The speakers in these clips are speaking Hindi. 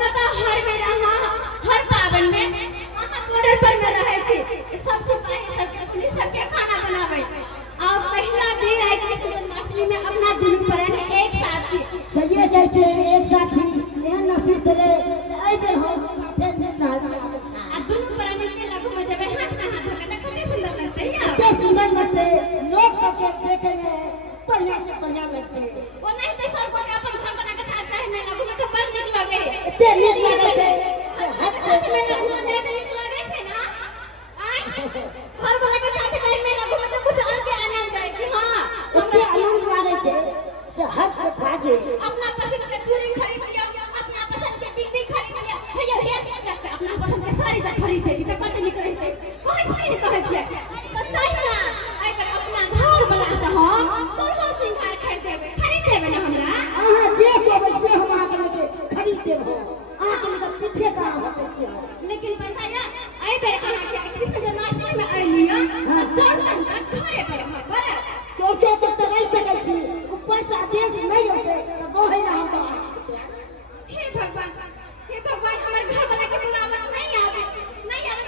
न तो हर बेरा हर पावन में बॉर्डर पर में रहे छी सब सिपाही सबके पुलिस सबके खाना बनावे और पहला बेर आइ के जन्माष्टमी में अपना दुनू बहन एक साथ छी सही जाय छै एक साथ ही एहन नसीब भेले से आइ बेर हम साथे मिल रहल आ दुनू बहन के लगो में जब हाथ में हाथ धके त कते सुंदर लगते है कते सुंदर लगते लोग सबके देखे में बढ़िया से बढ़िया लगते वो नहीं तो सब को अपन घर बना के साथ जाए में लगो में तो बड़ नीक लगे एते नीक लागे छै से हद से में लगो में ज्यादा नीक लगे छै ना आई घर वाला के साथ जाए में लगो में तो कुछ और के आनंद है कि हां एते आनंद लागे छै से हद से फाजे अपना पसंद के चूड़ी खरीद लिया अपना पसंद के बिंदी खरीद लिया भैया भैया अपना पसंद के साड़ी त खरीद देगी त कते नीक रहते कोई नहीं कहै छै त सही ना आई पर अपना घर वाला से हम सोहो सिंगार खरीद देबे ना हमरा अहाँ जे कहबै से हम अहाँके लेके खरीद देब अहाँके लेके पीछे का होते छै लेकिन पता है आई बेर अहाँ के कृष्ण जन्माष्टमी में आइली है चौरचन का घरे पे बड़ा चौरचन तक तो रह सकै छी ऊपर से आदेश नहीं होते तो बोहे ना हम हे भगवान हमर घर वाला के बुलावा नहीं आवे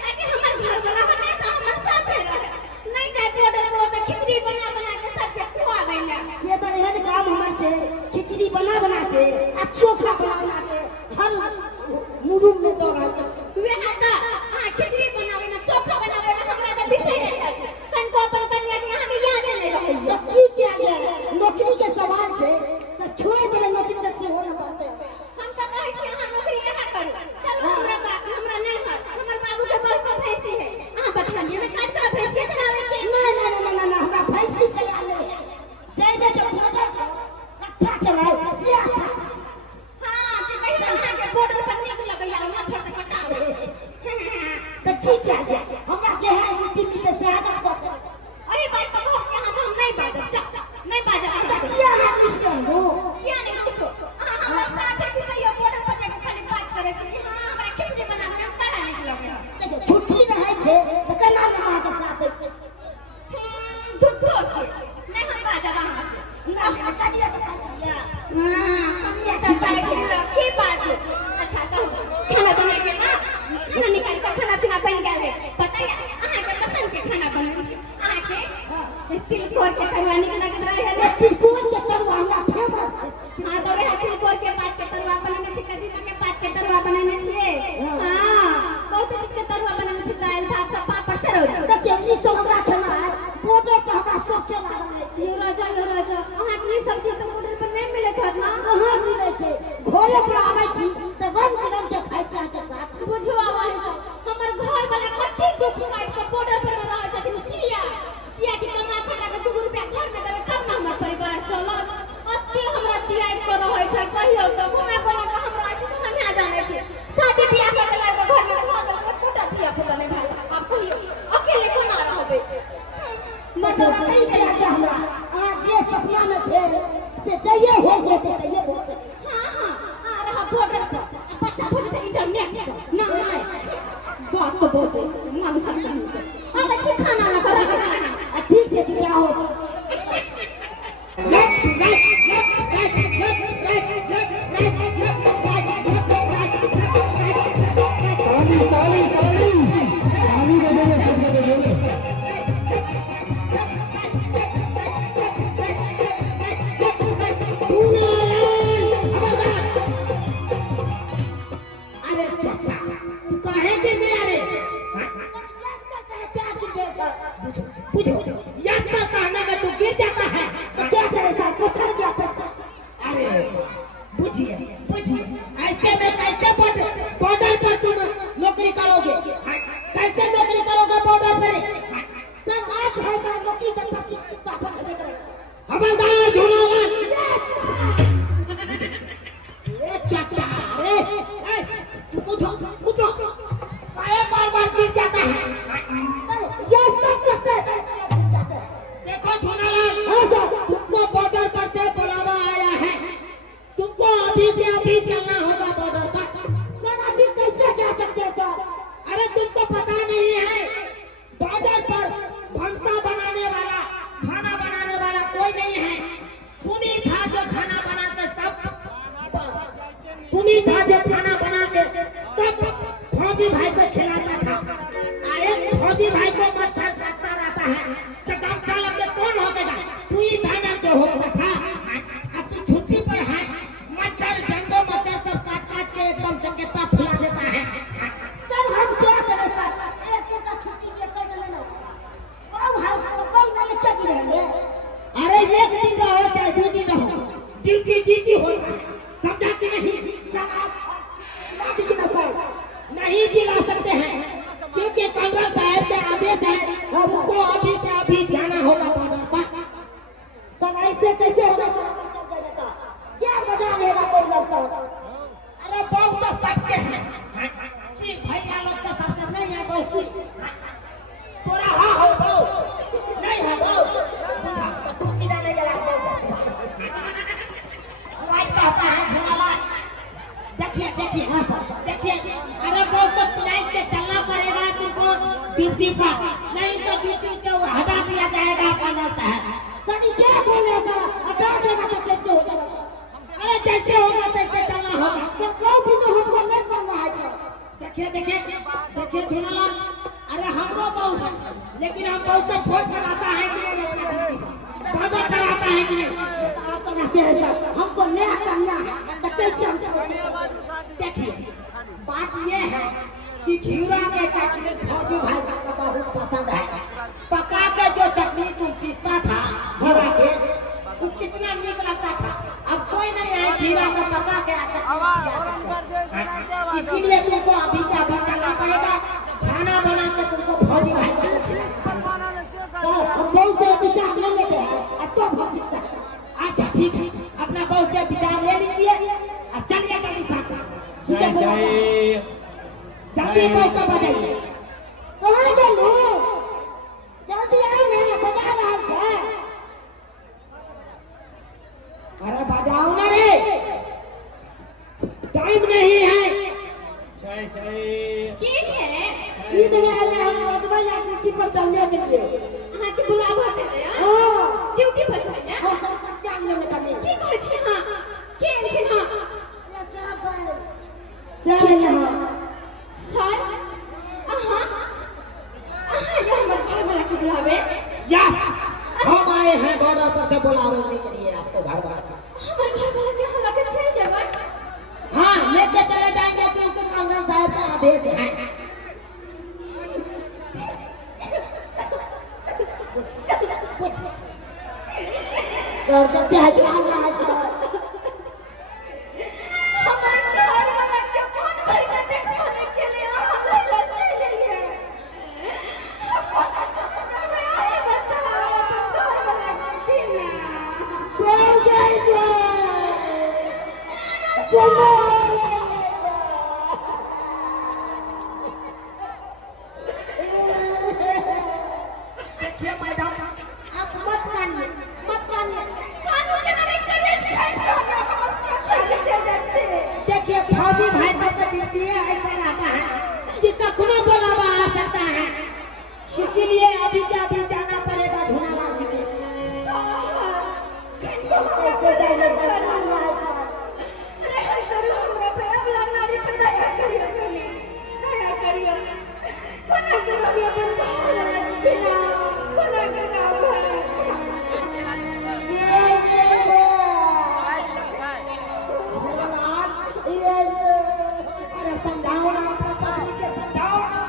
ताकि हमर घर वाला बने तो हमर साथ रहे नहीं जाए बॉर्डर पर तो खिचड़ी बना के सबके खुआवे ला से तो एहन काम हमर छै खिचड़ी बना के आ चोखा बना के हर मुरुम में दौड़ा वे आता हां खिचड़ी बनावे ना चोखा बनावे ना हमरा तो विषय नहीं है कन को अपन कन्या के हमें याद नहीं रहे तो की क्या गया नौकरी के सवाल छै तो छोड़ देबे नौकरी तक से हो ना पाते हम तो कहै छी हां नौकरी कहां करू चलो हमरा नहीं हमर बाबू के बहुत को भैंसी है हां बठलिए में काट कर भैंसी चलावे के ना हमरा भैंसी चला ले जय में सब रक्षा कराए से अच्छा हां जे कैसे हां के बॉर्डर पर निक लगैया मच्छर से कटावे तो ठीक है हमरा के है नीति में से आदत को अरे बात तो बहुत यहां से हम नहीं बाजब नहीं बाजब क्या है इसको क्या नहीं पूछो हमरा साथ छी तो ये बॉर्डर पर जाके खाली बात करे छी हां हमरा खिचड़ी बनावे में बड़ा नीक लगे है छुट्टी रहे छै तो केना मां के साथ है झूठो के नहीं हम बाजब वहां से ना कनिया के पास दिया हां कनिया तो पाए के बात अच्छा तो खाना बना के ना खाना निकाल के खाना पीना बन गेल है पता है अहाँ के पसंद के खाना बनल छै अहाँ के तिलकोर के तरुआ निक लग रहा है तिलकोर के तरुआ हमरा फेमस छै हां तो वह तिलकोर के पात के तरुआ बनाने छै कदीमा के पात के तरुआ बनाने छै हां बहुत चीज के तरुआ बनाने छै दाल भात सब पापड़ चरौरी तो चली सब हमरा खाना है बॉर्डर पर हमरा सब चला रहे छै यो राजा अहाँ के सब चीज तो बॉर्डर पर नहीं मिले था ना कहां मिले छै घरे पर आबै छी तो रंग बिरंग के खाइ छै के साथ बुझो आवाज हमर घर वाला कते दुख काट के बॉर्डर पर रह छथिन किया कि कमा खटा के 2 रुपया घर में देबे तब ना हमर परिवार चलत अत्ते हमरा दियाई कर रहै छै कहियो तो घुमे बना के हमरा अछि हम ना जाने छी शादी बियाह के बेला के घर में खा के टूटा थिया पुता नहीं भाई आप कहियो अकेले कोना रहबे मतलब कई दिया के हमरा आ जे सपना में छै से जइए हो जेते ये बोल हां आ रहा बॉर्डर पर बच्चा बोलते इंटरनेट से ना बात तो बोलते मांग सकता हूं अब अच्छी खाना ना करो ठीक है ठीक आओ तुम्ही था जो खाना बना फौजी भाई को खिलाता था। अरे फौजी भाई को मच्छर काटता रहता है तो कम साल के कौन होगा? तू ही था ना जो होता था। अब तू छुट्टी पर है, मच्छर जंगो मच्छर सब काट काट के एकदम चकेता फुला देता है। सर हम क्या करें सर, एक दिन का छुट्टी देते मिले ना कौन गले क्या करेंगे? अरे एक दिन रहो चाहे 2 दिन रहो, ड्यूटी हो, समझा कि नहीं? सर आप नहीं दिला सकते हैं क्योंकि कांग्रेस साहब के आदेश है, उसको अभी के अभी जाना होगा बॉर्डर पर। सर ऐसे कैसे होगा? क्या मजा लेगा प्रोग्राम साहब? अरे बहुत तो सबके हैं कि भैया लोग का सबके नहीं है, बहुत पूरा हाँ हो बहु नहीं है बहु तू किधर ले जा कहता है। देखिए हाँ सर देखिए, अरे बहुत तो फ्लाइट के चलना पड़ेगा तुमको ड्यूटी पर, नहीं तो ड्यूटी से हटा दिया जाएगा कर्नल साहब। सर क्या बोल रहे सर, हटा देगा तो कैसे हो जाएगा सर? अरे जैसे होगा तैसे चलना होगा। सर कोई भी तो हमको नहीं बन रहा है सर। देखिए धुनालाल, अरे हमको बहुत है लेकिन हम बहुत तो छोड़ चलाता है कि नहीं, बाबा कराता है कि नहीं? आप तो कहते हैं सर हमको नया करना है तो कैसे हम छोड़ेंगे? देखिए बात ये है कि घिउरा के चटनी फौजी भाई को बहुत पसंद है। पका के जो चटनी तुम पीसता था घिउरा के, वो कितना नीक लगता था। अब कोई नहीं है घिउरा को पका के चटनी, इसीलिए तुमको अभी के अभी चलना पड़ेगा। खाना बना के तुमको फौजी भाई को सर हम बहुत से विचार ले लेते हैं तो बहुत कुछ। अच्छा ठीक है, अपना बहुत से विचार ले लीजिए और चलिए जल्दी साथ जल्दी बहुत का बजाइए। कहाँ चलू? जल्दी आओ ना, बजा रहा है। अरे बजाओ ना रे, टाइम नहीं है। ठीक है ये मैंने हम रोजवा या ड्यूटी पर चलने के लिए हाँ के बुलावा पे गया हां ड्यूटी पर जाइए। हां क्या लेने का नहीं की कहै छी? हां के लेकिन हां ये सब यहाँ सर ये हमारे घर वाला के बुलावे। यस हम आए हैं बॉर्डर पर से बुलाने के लिए आपको घर वाला। हमारे घर वाला के हम लेके चले जाएगा। हाँ लेके चले जाएंगे क्योंकि कांग्रेस साहब का आदेश है। सर तो क्या है सर? हमारे घर वाला के कौन भर के देखने के लिए हम लोग चले लिए। हमें आए बताओ तो घर वाला के बिना बोल जाएगा देखिए मैडम आप मत कानिए कानून के नाम पे देखिए फौजी भाई सब का ड्यूटी ऐसा रहता है कि कखनो बुलावा आ सकता है, इसीलिए अभी क्या अभी जाना पड़ेगा धुनालाल जी के। कैसे जाने सर? अरे हर करो हमरा पे अब नारी पे दया करियो कोना करो भी अपन घर लगा बिना कोना करो अरे समझाओ ना अपने पत्नी के, समझाओ ना।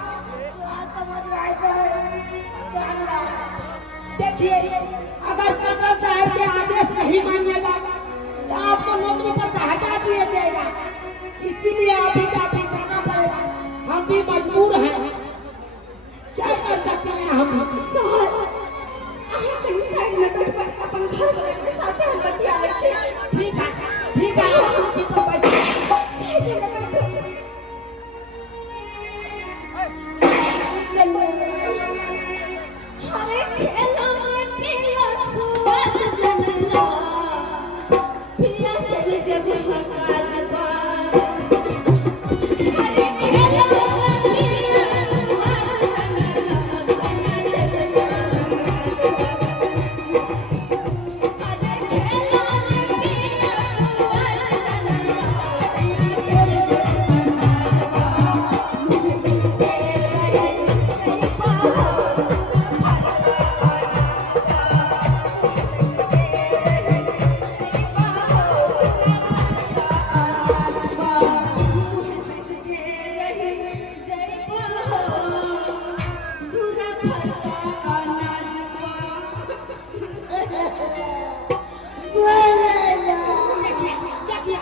समझ रहा है सर? देखिए अगर कर्नल साहब के आदेश नहीं मानिएगा तो आपको नौकरी पर से हटा दिया जाएगा, इसीलिए अभी का अभी जाना पड़ेगा। हम भी मजबूर हैं, क्या कर सकते हैं हम? सर आए कहीं साइड में बैठ कर अपन घर वाले के साथ हम बतिया ले छी। ठीक है हम ठीक हो पैसे साइड में बैठो। हरे खेला में पिया सुवाद जनला पिया चले जब हकाज बा। हरे खेला में पिया सुवाद जनला पिया चले जब हकाज बा। देखिए देखिए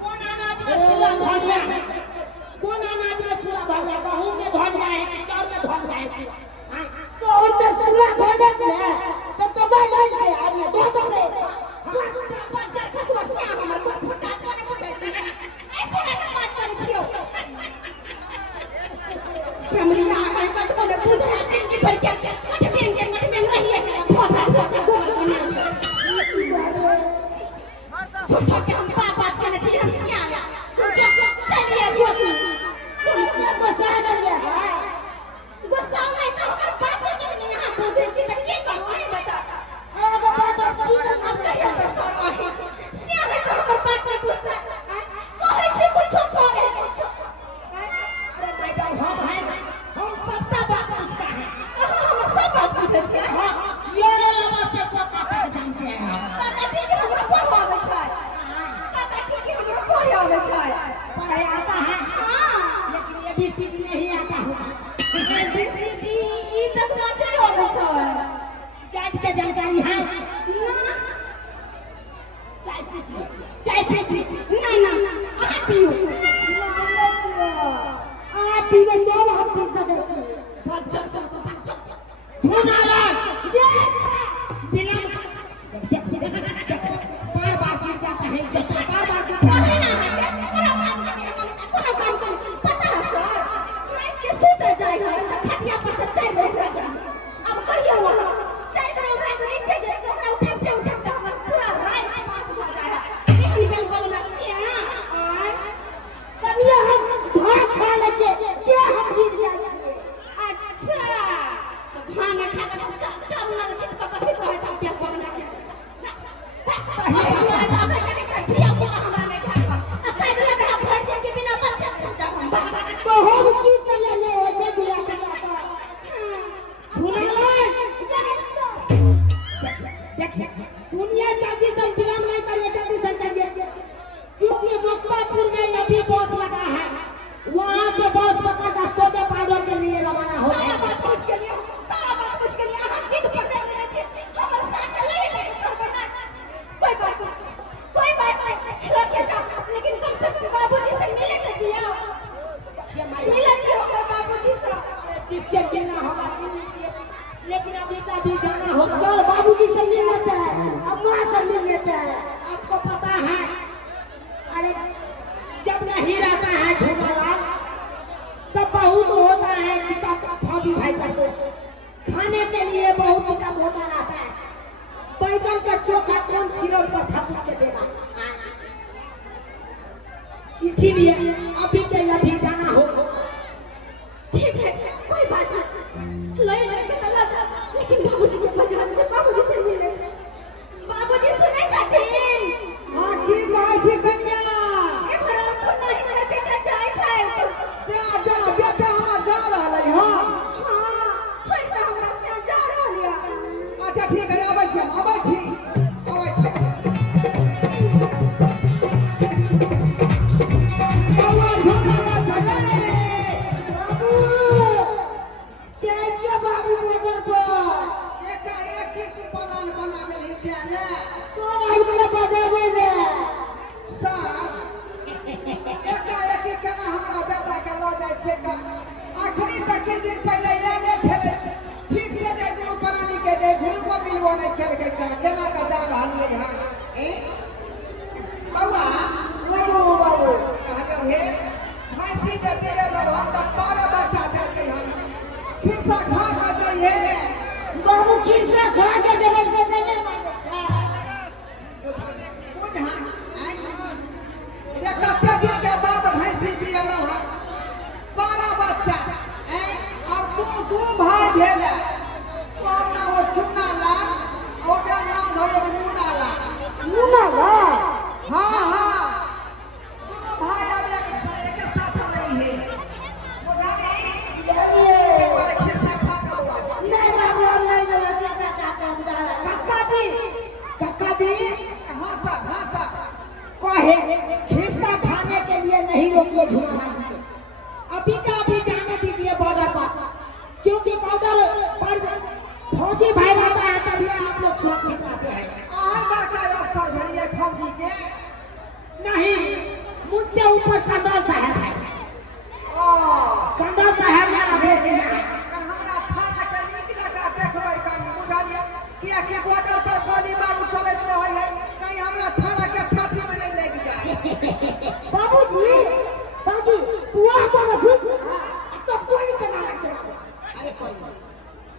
कौन अनाज में सूरा धनिया है, कौन अनाज में सूरा धनिया, गहूं में धनिया है कि चावल में धनिया है? तो उनका सुना खोले ने तो दबाई लाइन के आदमी दो दो ने पंचर खसवा से हमर को फटा कोने फटे ऐसे ना बात कर छियो प्रमरिया आकर कत बोले बुझा चिंकी पर क्या कट पेन रही है फोटा फोटा गोबर बना छोट छोट हम बाप करने छी हम सियाला चलिए जो तुम गुस्सा कर गया है गुस्सा नहीं तो हमर बात के नहीं यहां पूछे छी त के कहू बता अगर बात की तो अब कहिया तो सर आहे सिया है तो हमर बात में पूछता कहै छी कुछ करे अरे मैडम हम हैं, हम सबका बात पूछता है। हम सब बात पूछे छी हाँ, ये लगा से पता तक जानते हैं। काका जी के हमरा पढ़ आवे छै काका जी के हमरा पढ़ आवे छै पढ़ाई आता है, हां लेकिन ये भी सीधी नहीं आता होगा। एबीसीडी ई तक ना आवे छै चाय के जानकारी है? ना चाय पीजिए, चाय पीजिए। ना ना आ पियो आप भी में क्या हम पी सकते हैं बच्चा का बच्चा धुनाला यस बिना बार बार गिर जाता है, जब बार बार कहै ना है कोनो काम कर पता है सर मैं के सुते जाय घर त खटिया पर से चढ़ बैठ जा अब कहियो वहां चढ़ गए ओकरा के नीचे जे ओकरा उठे हमर पूरा रात पास हो जाए निकली बेल बोलना सिया और कनिया हम भात खा ले छे के हम गिर जाय छे अच्छा खाना खा के करुणा छिट क कसी कहै छ पेट बोलना के तो हम की कर ले हो छे दिया के धुनाला देखिए दुनिया जल्दी से विराम नहीं करिए, जल्दी से चलिए, क्योंकि मुक्तापुर में अभी बॉस लगा है, वहाँ से बॉस पकड़ कर सोजा पाउडर के लिए रवाना हो सारा गए। बात पूछ के लिए हम जिद पकड़ लेने छे हमर साथ ले जाके छोड़बो ना कोई बात नहीं लेके जाओ लेकिन कम से कम बाबूजी से मिले तो दिया मिले नहीं होगा बाबूजी से जिससे मिलना होगा मिल लीजिए, लेकिन अभी का भी जाना होगा। सर बाबूजी से मिल लेते हैं अम्मा से मिल लेते हैं आपको पता है, अरे जब नहीं रहता है झूलालाल तब बहुत होता है दिक्कत फौजी भाई साहब को खाने के लिए बहुत दिक्कत होता रहता है। बैगन का चोखा कौन सिरोल पर थापूच के देगा? इसीलिए अभी के अभी जाना होगा। ठीक है कोई बात नहीं ले जाके तला जा लेकिन बाबूजी के बाजार से बाबूजी से मिले बाबूजी सुने छथिन हां की कहै छी कन्या ए भरा को नहीं कर बेटा जाय छै जा जा बेटा हमरा जा रहलै हां हां छोड़ के हमरा से जा रहलिया अच्छा ठीक है आबै छी बाबा झोला चले बाबू जय बाबू मोटर पर एक प्लान बना ले जाने सोना के बजावे ले एक केना हमरा बेटा के ल जाय छै आखिरी तक के दिन पहले आले छले ठीक से दे दू प्राणी के दे गुरु को मिलबो नहीं कर के केना का जा रहल है बाबा बाबू कहा जो है भैंसी जब दे लो हम तो 12 बच्चा दे के हम फिर से खा के दे बाबू फिर से खा के जब से देने मांगे छा बुझ हां ये कते दिन के बाद भैंसी पियलो है 12 बच्चा और दू भाई भेले तो ना वो चुना लाल ओकरा नाम धरे मुना लाल हां हां भाई अब एक साथ रही है बुझा नहीं एक बार फिर से खा के नहीं बाबू हम नहीं देबे चाचा हम जा रहा कक्का जी हां सर कहे खिरसा खाने के लिए नहीं रोकिए झूलालाल जी को, अभी का अभी जाने दीजिए बॉर्डर पर, क्योंकि बॉर्डर पर फौजी भाई रहता है तभी आप लोग सुरक्षित चाहते हैं? आए का अवसर भैया फौजी के नहीं, मुझसे ऊपर कंडल साहब है। ओ कंडल साहब मेरा भेज दिया है। कर हमरा छाना के नीक जगह देखबै कनी बुझलिए किया कि बॉर्डर पर गोली बारूद चलैत रहै है कहीं हमरा छाना के छाती में नहीं लग जाए। बाबूजी कुआ तो न घुस तो कोई के ना रखते। अरे कोई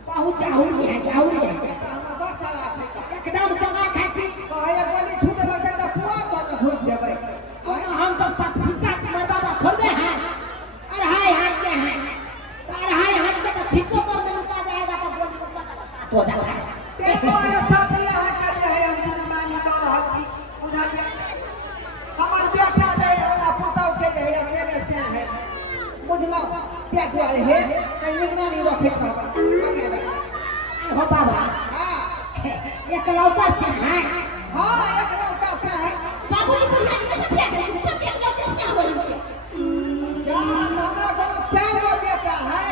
बहुत जाहुरी है ये तो हमरा बड़ चला है एकदम चला खाई थी। कहे गोली छूट लगे तो पुआ तो न घुस जेबै। हम सब साथ मर्दाबा खोलते हैं अढ़ाई हाथ के हैं। अढ़ाई हाथ के तो छिटो पर में लुका जाएगा तो गोली को पास हो जाता है। ते तोरे साथी है के जे है हम न मानी कर रहल छी बुझलिए हमर बेटा दे हमरा पुतौ के जे है अकेले से है बुझलो ते दुआरे है कहीं निगरानी रखैत रहबै लगे हो बाबा हां एकलौता से है। हां एक लौटा से है बाबूजी बुढ़िया में से छेड़ दे सब एक लोग के से हो जा हमरा को चार गो बेटा है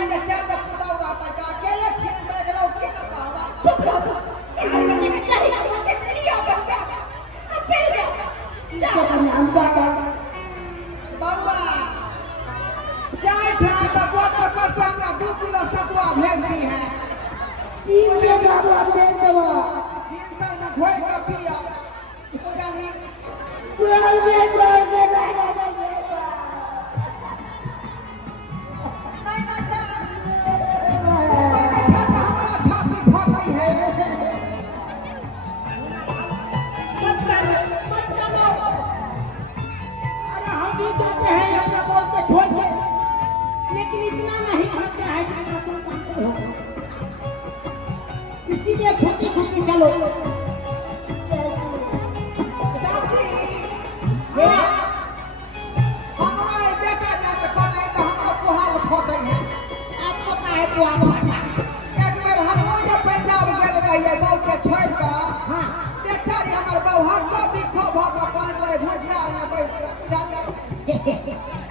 एने चार गो पुतौ रहता का अकेले छीन के एक लौटी न कहबा चुप रहो यार मैंने चाहिए मुझे लिया बंदा चल जा तो करना हम जा कर बाबा जाय छा तो बॉर्डर पर हमरा 2 किलो सतुआ भेज दी है ठीक है बाबा भेज देबो। दिन भर में घोल के पिया तो जानी बोल दे नहीं ना जा नहीं खाता हमरा छाती फटई है मत करो। अरे हम भी चाहते हैं अपना बोल के छोड़ के, लेकिन इतना नहीं करते हैं जितना तुम करते हो। इसीलिए खुशी चलो। चाची हे हमरा बेटा जब कोने तो हमरा पोहार फटई है आपको काहे बुआ बुआ? एक बार हम उनके पंजाब गेल रहिए बहु के छोड़ के हाँ बेचारी हमर बहु हाथ भी खो भग पान ले घुसिया में बैठ के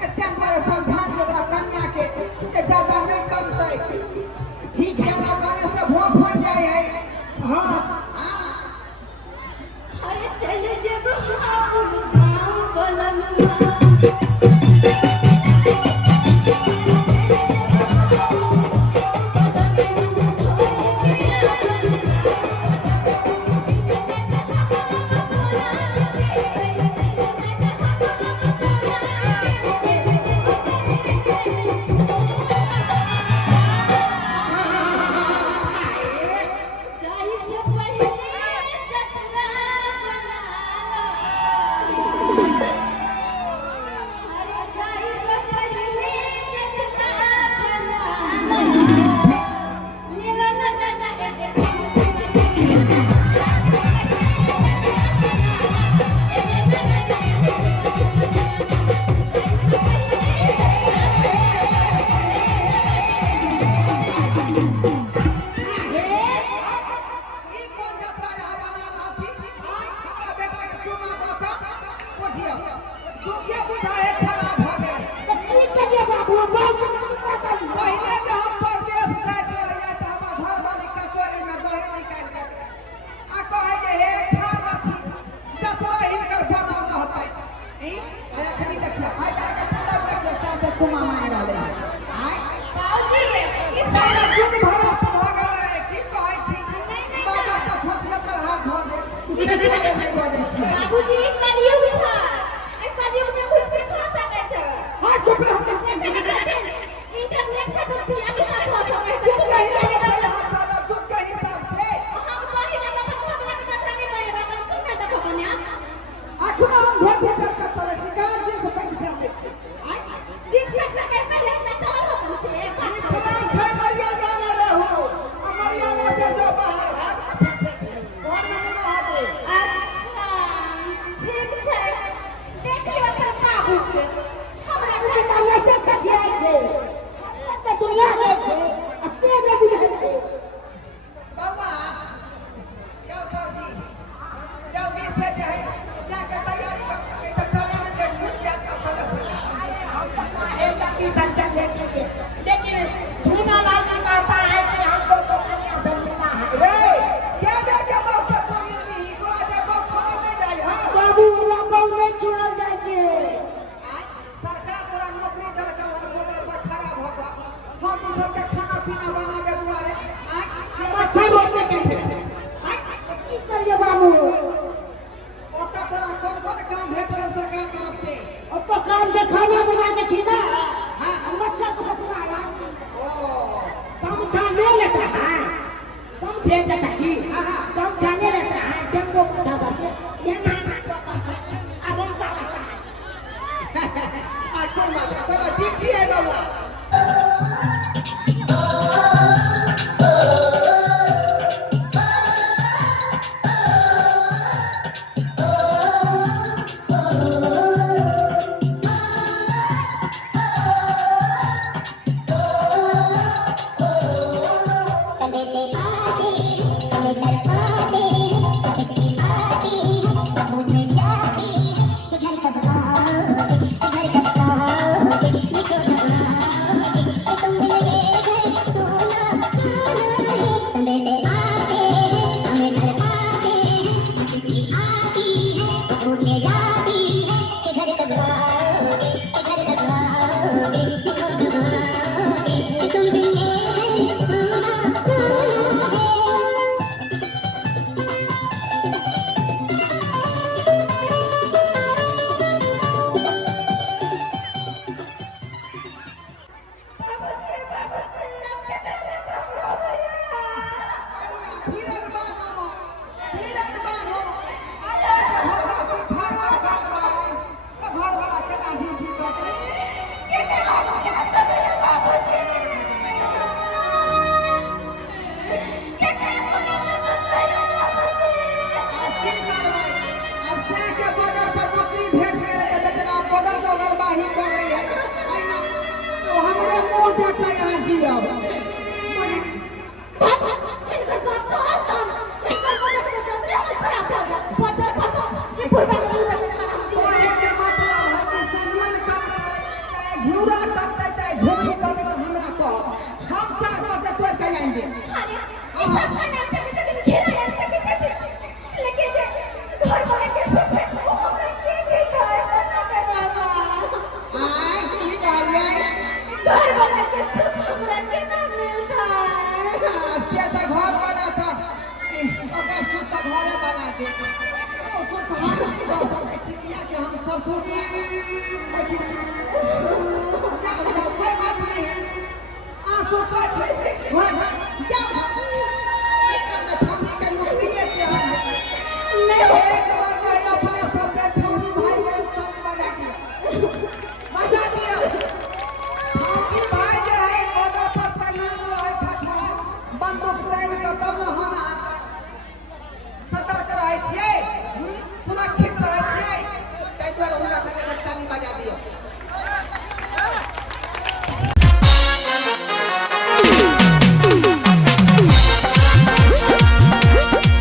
एते बड़े समझा के ओकरा कन्या के कि ज्यादा नहीं कमतै ठीक है। ज्यादा करे से भोट फट जाए है हाँ हां अरे चले जब हम गांव बलनवा जाई से पहले जतरा बना लो अरे जाई से पहले जतरा बना लो लीला ना जाए ई कोन यात्रा यहाँ बनाना छी आई हमरा बेटा के चुमा द के बुझियो तू के बुझाए खराब भ गेल तो की करिए बाबू? बहुत पता नहीं। पहले जे हम परदेश जाइत रहिए त हमर घर वाली कचोरी में दही निकाल के दे आ कहे जे हे खा लथी जतरा हिनकर बना रहतै ई एखनी देखिए आई का पूरा देखिए साथे चुमा मार रहले आई बाबूजी ये सारा जुग भरत भ गेलै की कहै छी बाबा त खोपले पर हाथ धो दे ई नहीं बजै छी बाबूजी कलयुग था ए कलयुग में कुछ भी खा सके छै हां चुप रहो इंटरनेट से तो दुनिया में ना खा सके चुप कुछ रहिए नहीं पहले हाथ सादा जुग के हिसाब से हम कहि लगा अपन हमरा के जतरा नहीं करे बाबा सुन ना देखो कन्या अखनो हम भोट पे कर चले छी गांव दिन से पैक कर दे आई जींस पैंट में के पहले ना चला हो तुमसे इतना छै मर्यादा में रहू आ मर्यादा से जो बाहर हाथ फेंक दे और में नहीं रह दे अच्छा ठीक छै देख लियो अपन बाबू के हमरा हमरा का ऐसे खटियाई छै तो दुनिया के छै से ने बुझै छै। बाबा जाओ जल्दी जल्दी से जे है जाके तैयारी कर के ट्रेन में छूट जात का सदस्य लेकिन झूना लाल जी कहता है कि हमको तो कन्या से मिलना है। रे क्या क्या बात ये बाबू ओता तोरा कौन काम भेटल सरकार तरफ से? अब तो काम से खाना बना के खिला हाँ। मच्छर को पकड़ाया ओ कम छाने लेता है समझे चाचा जी हाँ, हाँ। कम छाने लेता है डेंगू मच्छर करके ये ना आराम का रहता है आ कोई बात नहीं, कोई बात ठीक है बाबा। संडे से आते हमें घर आते चिट्ठी आती मुझे जाती कि घर कब आओगे घर कब आओगे लिखो कब आओगे कि तुम मिलोगे घर सोना सोना है संडे से आते हमें घर आते चिट्ठी आती मुझे जाती कि घर कब आओगे घर कब आओगे लिखो कब आओगे कि तुम मिलोगे घर सोना सोना है धीरज बानो, धीरज बानो। अरे जे होता छी फरवा करवाई, तो घर वाला केना ड्यूटी करते? केना आलो जाता मेरे बाबूजी? केना कोना में सुनले बाबूजी? अब की करवाई? अब से के बॉर्डर पर नौकरी भेट गेल है, लेकिन अब बॉर्डर को गरबाही करे है। अइना तो हमरे मुंह देखते यहाँ जियब। ओहे के मतलब है कि सम्मान करते, चाहे घूरा करते, चाहे झोली करते, तो हमरा कहो। हम 4 वर्ष से तोड़ के आएंगे। आय की कहलियै? अस्ते तो घर वाला था, ओकर सुख तो घरे बना दे। ओ सुख हम नहीं दे सकै छी, किया कि हम ससुर देखिए जाओ कोई बात नहीं है। आंसू पोछ घर जाओ। एकर में फैमिली के नौकरी